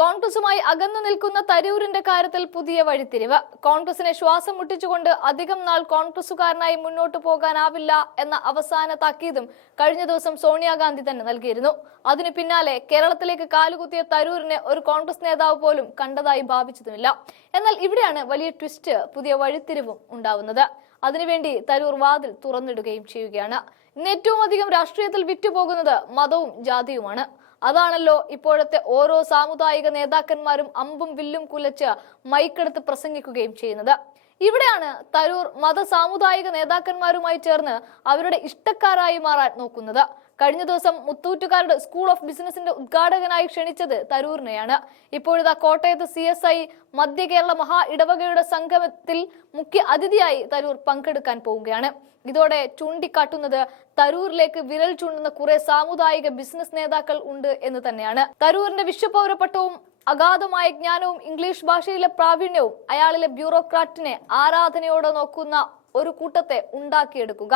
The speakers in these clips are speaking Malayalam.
കോൺഗ്രസുമായി അകന്നു നിൽക്കുന്ന തരൂരിന്റെ കാര്യത്തിൽ പുതിയ വഴിത്തിരിവ്. കോൺഗ്രസിനെ ശ്വാസം മുട്ടിച്ചുകൊണ്ട് അധികം നാൾ കോൺഗ്രസുകാരനായി മുന്നോട്ടു പോകാനാവില്ല എന്ന അവസാന താക്കീതും കഴിഞ്ഞ ദിവസം സോണിയാഗാന്ധി തന്നെ നൽകിയിരുന്നു. അതിനു പിന്നാലെ കേരളത്തിലേക്ക് കാലുകുത്തിയ തരൂരിനെ ഒരു കോൺഗ്രസ് നേതാവ് പോലും കണ്ടതായി ഭാവിച്ചതുമില്ല. എന്നാൽ ഇവിടെയാണ് വലിയ ട്വിസ്റ്റ് പുതിയ വഴിത്തിരിവും ഉണ്ടാവുന്നത്. അതിനുവേണ്ടി തരൂർ വാതിൽ തുറന്നിടുകയും ചെയ്യുകയാണ്. ഇന്ന് ഏറ്റവും അധികം രാഷ്ട്രീയത്തിൽ വിറ്റുപോകുന്നത് മതവും ജാതിയുമാണ്. അതാണല്ലോ ഇപ്പോഴത്തെ ഓരോ സാമുദായിക നേതാക്കന്മാരും അമ്പും വില്ലും കുലച്ച് മൈക്കെടുത്ത് പ്രസംഗിക്കുകയും ചെയ്യുന്നത്. ഇവിടെയാണ് തരൂർ മത സാമുദായിക നേതാക്കന്മാരുമായി ചേർന്ന് അവരുടെ ഇഷ്ടക്കാരായി മാറാൻ നോക്കുന്നത്. കഴിഞ്ഞ ദിവസം മുത്തൂറ്റുകാരുടെ സ്കൂൾ ഓഫ് ബിസിനസിന്റെ ഉദ്ഘാടകനായി ക്ഷണിച്ചത് തരൂറിനെയാണ് ഇപ്പോഴത്തെ കോട്ടയത്ത് സി എസ് ഐ മധ്യ കേരള മഹാ ഇടവകയുടെ സംഗമത്തിൽ മുഖ്യ അതിഥിയായി തരൂർ പങ്കെടുക്കാൻ പോവുകയാണ്. ഇതോടെ ചൂണ്ടിക്കാട്ടുന്നത് തരൂരിലേക്ക് വിരൽ ചൂണ്ടുന്ന കുറെ സാമുദായിക ബിസിനസ് നേതാക്കൾ ഉണ്ട് എന്ന് തന്നെയാണ്. തരൂരിന്റെ വിശ്വപൗരപട്ടവും അഗാധമായ ജ്ഞാനവും ഇംഗ്ലീഷ് ഭാഷയിലെ പ്രാവീണ്യവും അയാളിലെ ബ്യൂറോക്രാറ്റിനെ ആരാധനയോടെ നോക്കുന്ന ഒരു കൂട്ടത്തെ ഉണ്ടാക്കിയെടുക്കുക.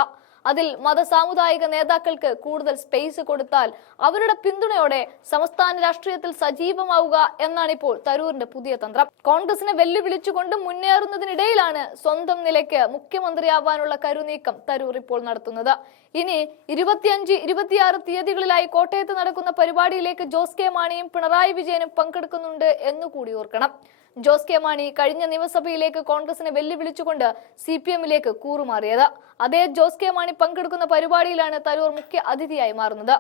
അതിൽ മതസാമുദായിക നേതാക്കൾക്ക് കൂടുതൽ സ്പേസ് കൊടുത്താൽ അവരുടെ പിന്തുണയോടെ സംസ്ഥാന രാഷ്ട്രീയത്തിൽ സജീവമാവുക എന്നാണ് ഇപ്പോൾ തരൂരിന്റെ പുതിയ തന്ത്രം. കോൺഗ്രസിനെ വെല്ലുവിളിച്ചുകൊണ്ട് മുന്നേറുന്നതിനിടയിലാണ് സ്വന്തം നിലയ്ക്ക് മുഖ്യമന്ത്രിയാവാനുള്ള കരുനീക്കം തരൂർ ഇപ്പോൾ നടത്തുന്നത്. ഇനി ഇരുപത്തിയഞ്ച് ഇരുപത്തിയാറ് തീയതികളിലായി കോട്ടയത്ത് നടക്കുന്ന പരിപാടിയിലേക്ക് ജോസ് കെ മാണിയും പിണറായി വിജയനും പങ്കെടുക്കുന്നുണ്ട് എന്നുകൂടി ഓർക്കണം. ജോസ് കെ മാണി കഴിഞ്ഞ നിയമസഭയിലേക്ക് കോൺഗ്രസിനെ വെല്ലുവിളിച്ചുകൊണ്ട് സി പി എമ്മിലേക്ക് കൂറുമാറിയത്. അതേ ജോസ് കെ മാണി പങ്കെടുക്കുന്ന പരിപാടിയിലാണ് തരൂർ മുഖ്യ അതിഥിയായി മാറുന്നത്.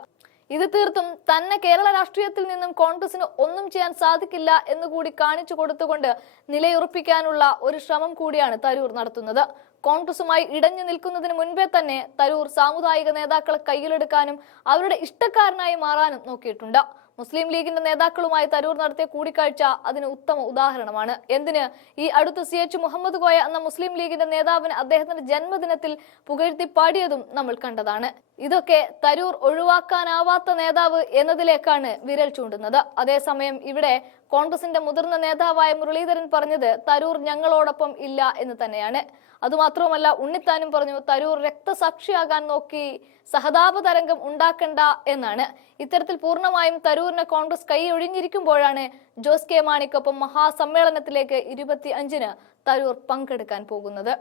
ഇത് തീർത്തും തന്നെ കേരള രാഷ്ട്രീയത്തിൽ നിന്നും കോൺഗ്രസിന് ഒന്നും ചെയ്യാൻ സാധിക്കില്ല എന്ന് കൂടി കാണിച്ചു കൊടുത്തുകൊണ്ട് നിലയുറപ്പിക്കാനുള്ള ഒരു ശ്രമം കൂടിയാണ് തരൂർ നടത്തുന്നത്. കോൺഗ്രസുമായി ഇടഞ്ഞു നിൽക്കുന്നതിന് മുൻപേ തന്നെ തരൂർ സാമുദായിക നേതാക്കളെ കയ്യിലെടുക്കാനും അവരുടെ ഇഷ്ടക്കാരനായി മാറാനും നോക്കിയിട്ടുണ്ട്. മുസ്ലിം ലീഗിന്റെ നേതാക്കളുമായി തരൂർ നടത്തിയ കൂടിക്കാഴ്ച അതിന് ഉത്തമ ഉദാഹരണമാണ്. എന്തിന്? ഈ അടുത്ത് സി എച്ച് മുഹമ്മദ് കോയ എന്ന മുസ്ലിം ലീഗിന്റെ നേതാവിന് അദ്ദേഹത്തിന്റെ ജന്മദിനത്തിൽ പുകഴ്ത്തി പാടിയതും നമ്മൾ കണ്ടതാണ്. ഇതൊക്കെ തരൂർ ഒഴിവാക്കാനാവാത്ത നേതാവ് എന്നതിലേക്കാണ് വിരൽ ചൂണ്ടുന്നത്. അതേസമയം ഇവിടെ കോൺഗ്രസിന്റെ മുതിർന്ന നേതാവായ മുരളീധരൻ പറഞ്ഞത് തരൂർ ഞങ്ങളോടൊപ്പം ഇല്ല എന്ന് തന്നെയാണ്. അതുമാത്രവുമല്ല ഉണ്ണിത്താനും പറഞ്ഞു തരൂർ രക്തസാക്ഷിയാകാൻ നോക്കി സഹതാപ തരംഗം ഉണ്ടാക്കണ്ട എന്നാണ്. ഇത്തരത്തിൽ പൂർണമായും തരൂരിനെ കോൺഗ്രസ് കൈ ഒഴിഞ്ഞിരിക്കുമ്പോഴാണ് ജോസ് കെ മാണിക്കൊപ്പം മഹാസമ്മേളനത്തിലേക്ക് ഇരുപത്തി അഞ്ചിന് തരൂർ പങ്കെടുക്കാൻ പോകുന്നത്.